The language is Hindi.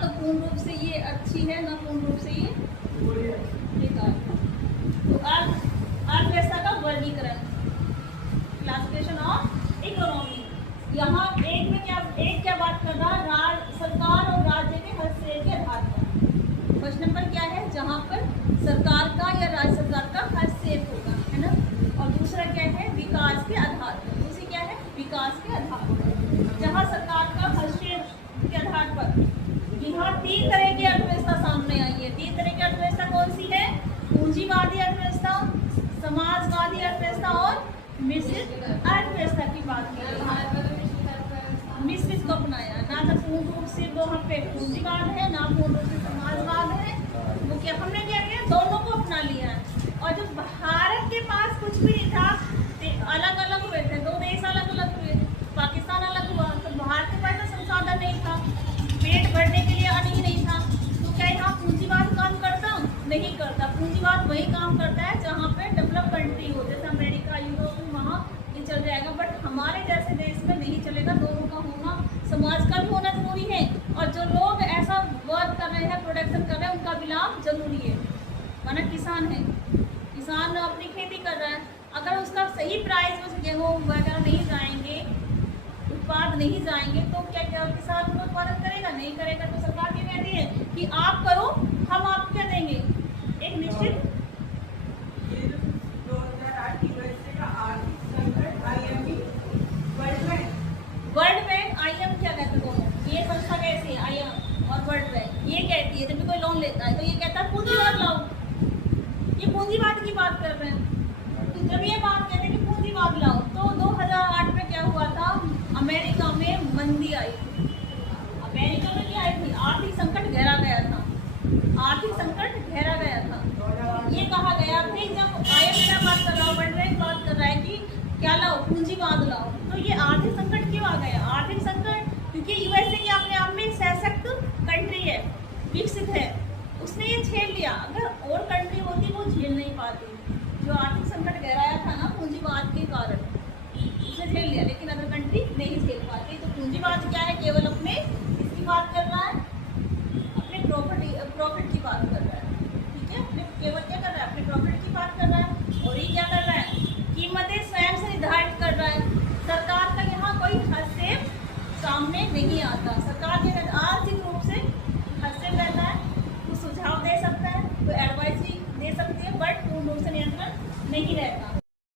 तो पूर्ण रूप से ये अच्छी है, ना पूर्ण रूप से ये बेकार। तो अर्थव्यवस्था का वर्गीकरण, क्लासिफिकेशन ऑफ इकोनॉमी। यहाँ एक क्या बात कर रहा है, सरकार और राज्य के हस्तक्षेप के आधार पर। फर्स्ट नंबर क्या है, जहाँ पर सरकार का या राज्य सरकार का हस्तक्षेप होगा, है ना। और दूसरा क्या है, विकास के आधार पर। दूसरी क्या है, विकास के आधार पर। जहाँ सरकार का हस्तक्षेप के आधार पर यहाँ 3 तरह की अर्थव्यवस्था सामने आई है। 3 तरह की अर्थव्यवस्था कौन सी है, पूंजीवादी अर्थव्यवस्था, समाजवादी अर्थव्यवस्था और मिश्रित अर्थव्यवस्था की बात की है। मिश्रित को अपनाया, ना तो पूर्ण रूप से वहाँ पे पूंजीवाद है, ना पूर्ण रूप से समाजवाद है। वो क्या हमने क्या किया, दोनों को अपना लिया है। और जो भारत के पास कुछ भी नहीं था, अलग अलग हुए थे, 2 देश अलग अलग हुए, पाकिस्तान अलग हुआ, तो भारत के पास तो संसाधन नहीं था, पेट भरने के लिए अन्न ही नहीं था। तो क्या यहाँ पूंजीवाद काम करता, नहीं करता। पूंजीवाद वही काम करता है जहाँ पे डेवलप कंट्री हो, जैसे अमेरिका, यूरोप, वहाँ ये चल जाएगा। बट हमारे जैसे देश में नहीं चलेगा। दोनों का होना, समाज का भी होना जरूरी है, और जो लोग ऐसा वर्क कर रहे हैं, प्रोडक्शन कर रहे हैं, उनका भी लाभ जरूरी है। माना किसान है, किसान अपनी खेती कर रहा है, अगर उसका सही प्राइस में गेहूँ वगैरह नहीं जाएंगे, उत्पाद नहीं जाएंगे, तो क्या किसान उत्पादन करेगा, नहीं करेगा। तो सरकार क्या कहती है कि आप करो, हम आपको क्या देंगे, एक निश्चित। वर्ल्ड बैंक, IM क्या कहते हैं दोनों, ये संस्था कैसी है, IM और वर्ल्ड बैंक, ये कहती है जब भी कोई लोन लेता है तो ये कहता है पूंजीवाद लाओ। ये पूंजीवाद की बात कर रहे हैं। तो जब ये बात कहते हैं कि पूंजीवाद लाओ, तो 2008 में क्या हुआ था, अमेरिका में मंदी आई थी। अमेरिका में क्या आई थी, आर्थिक संकट गहरा गया था, आर्थिक संकट गहरा गया था। ये कहा गया, फिर जब IM क्या बात कर रहा है, वर्ल्ड बैंक बात कर रहा है कि क्या लाओ, पूंजीवाद लाओ। तो ये आर्थिक संकट क्यों आ गया, आर्थिक संकट क्योंकि USA की अपने आप में सशक्त कंट्री है, विकसित है, उसने ये झेल लिया। अगर और कंट्री होती वो झेल नहीं पाती। जो आर्थिक संकट गहराया था ना पूंजीवाद के कारण, उसने झेल लिया, लेकिन अगर कंट्री नहीं झेल पाती। तो पूंजीवाद क्या है, केवल अपने इसकी बात कर रहा है, अपने प्रॉफिट की बात कर रहा है, ठीक है। अपने केवल क्या कर रहा है, अपने प्रॉफिट की बात कर रहा है। और ये क्या कर रहा है, कीमतें स्वयं से निर्धारित कर रहा है। सरकार का यहाँ कोई हस्तक्षेप सामने नहीं आता। सरकार के आर्थिक रूप से हस्तक्षेप रहता है, कुछ सुझाव दे सकता है, कोई एडवाइस भी दे सकती है, बट पूर्ण रूप से नियंत्रण नहीं रहता।